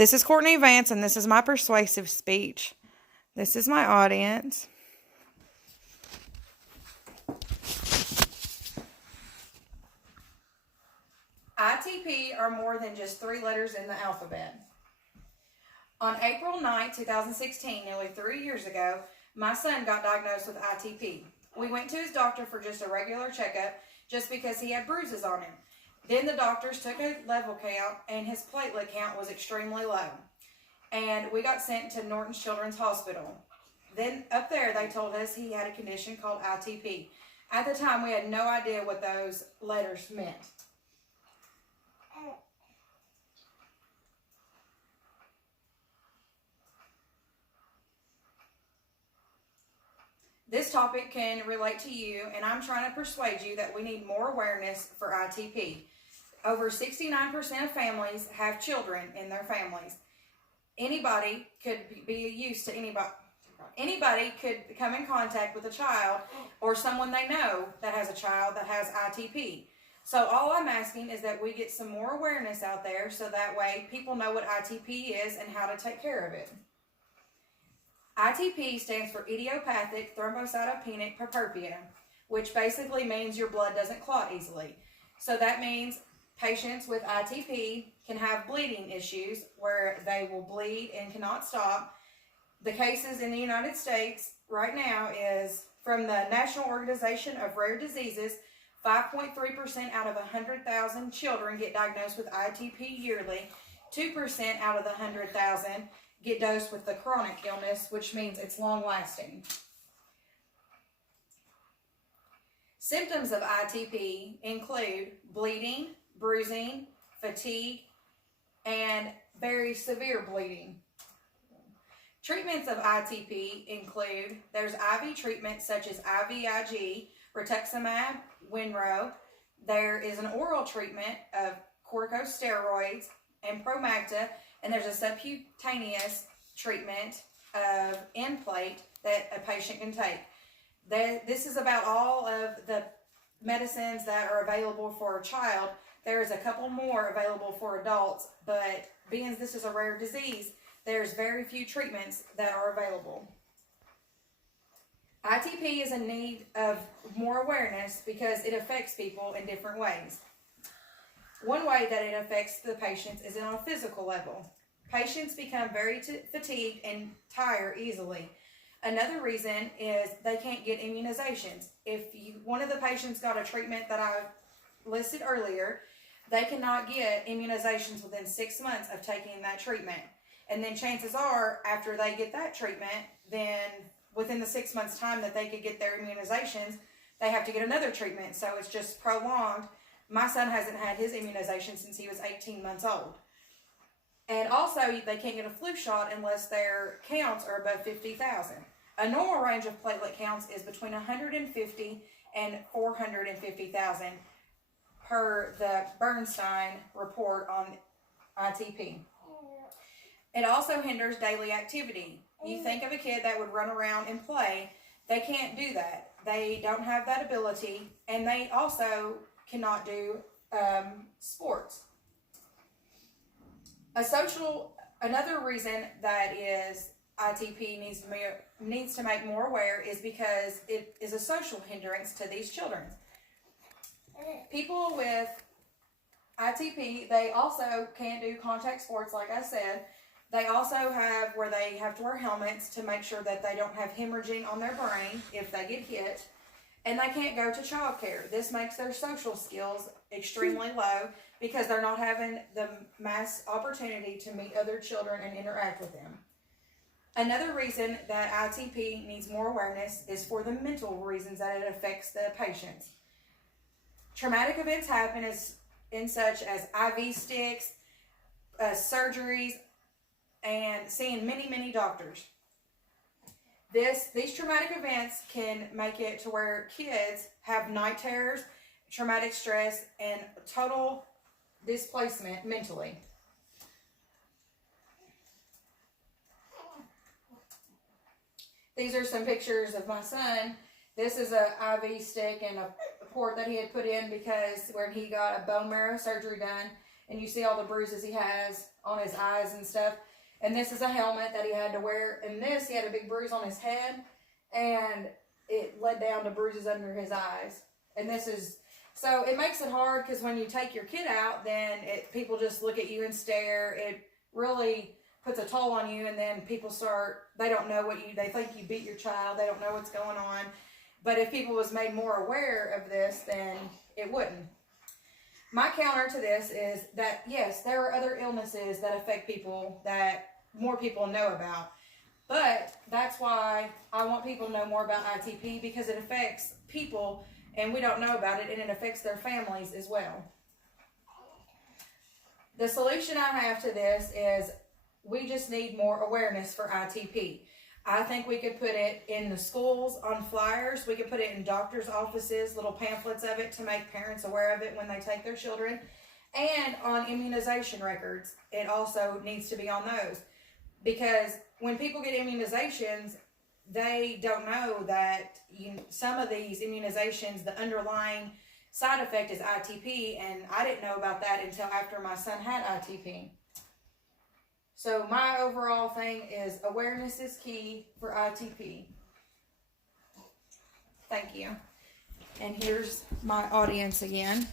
This is Courtney Vance, and this is my persuasive speech. This is my audience. ITP are more than just 3 letters in the alphabet. On April 9, 2016, nearly 3 years ago, my son got diagnosed with ITP. We went to his doctor for just a regular checkup just because he had bruises on him. Then the doctors took a level count and his platelet count was extremely low. And we got sent to Norton's Children's Hospital. Then up there they told us he had a condition called ITP. At the time we had no idea what those letters meant. This topic can relate to you, and I'm trying to persuade you that we need more awareness for ITP. Over 69% of families have children in their families. Anybody could be used to anybody. Anybody could come in contact with a child or someone they know that has a child that has ITP. So all I'm asking is that we get some more awareness out there so that way people know what ITP is and how to take care of it. ITP stands for idiopathic thrombocytopenic purpura, which basically means your blood doesn't clot easily. So that means patients with ITP can have bleeding issues where they will bleed and cannot stop. The cases in the United States right now is from the National Organization of Rare Diseases, 5.3% out of 100,000 children get diagnosed with ITP yearly. 2% out of the 100,000 get dosed with the chronic illness, which means it's long-lasting. Symptoms of ITP include bleeding, bruising, fatigue, and very severe bleeding. Treatments of ITP include, there's IV treatments such as IVIG, rituximab, Winro. There is an oral treatment of corticosteroids and Promacta, and there's a subcutaneous treatment of Nplate that a patient can take. This is about all of the medicines that are available for a child. There is a couple more available for adults, but being this is a rare disease, there's very few treatments that are available. ITP is in need of more awareness because it affects people in different ways. One way that it affects the patients is on a physical level. Patients become very fatigued and tire easily. Another reason is they can't get immunizations. If one of the patients got a treatment that I listed earlier, they cannot get immunizations within 6 months of taking that treatment. And then chances are, after they get that treatment, then within the 6 months' time that they could get their immunizations, they have to get another treatment. So it's just prolonged. My son hasn't had his immunization since he was 18 months old. And also, they can't get a flu shot unless their counts are above 50,000. A normal range of platelet counts is between 150 and 450,000 per the Bernstein report on ITP. It also hinders daily activity. You think of a kid that would run around and play. They can't do that. They don't have that ability, and they also cannot do sports. Another reason that is ITP needs to make more aware is because it is a social hindrance to these children. People with ITP, they also can't do contact sports, like I said. They also have where they have to wear helmets to make sure that they don't have hemorrhaging on their brain if they get hit. And they can't go to childcare. This makes their social skills extremely low because they're not having the mass opportunity to meet other children and interact with them. Another reason that ITP needs more awareness is for the mental reasons that it affects the patients. Traumatic events happen in such as IV sticks, surgeries, and seeing many, many doctors. These traumatic events can make it to where kids have night terrors, traumatic stress, and total displacement mentally. These are some pictures of my son. This is an IV stick and a port that he had put in because when he got a bone marrow surgery done, and you see all the bruises he has on his eyes and stuff. And this is a helmet that he had to wear. And this, he had a big bruise on his head, and it led down to bruises under his eyes. And this is, so it makes it hard because when you take your kid out, then people just look at you and stare. It really puts a toll on you, and then people they don't know they think you beat your child. They don't know what's going on. But if people was made more aware of this, then it wouldn't. My counter to this is that, yes, there are other illnesses that affect people that more people know about. But that's why I want people to know more about ITP, because it affects people and we don't know about it, and it affects their families as well. The solution I have to this is we just need more awareness for ITP. I think we could put it in the schools on flyers. We could put it in doctors' offices, little pamphlets of it to make parents aware of it when they take their children. And on immunization records, it also needs to be on those. Because when people get immunizations, they don't know that some of these immunizations, the underlying side effect is ITP, and I didn't know about that until after my son had ITP. So my overall thing is awareness is key for ITP. Thank you. And here's my audience again.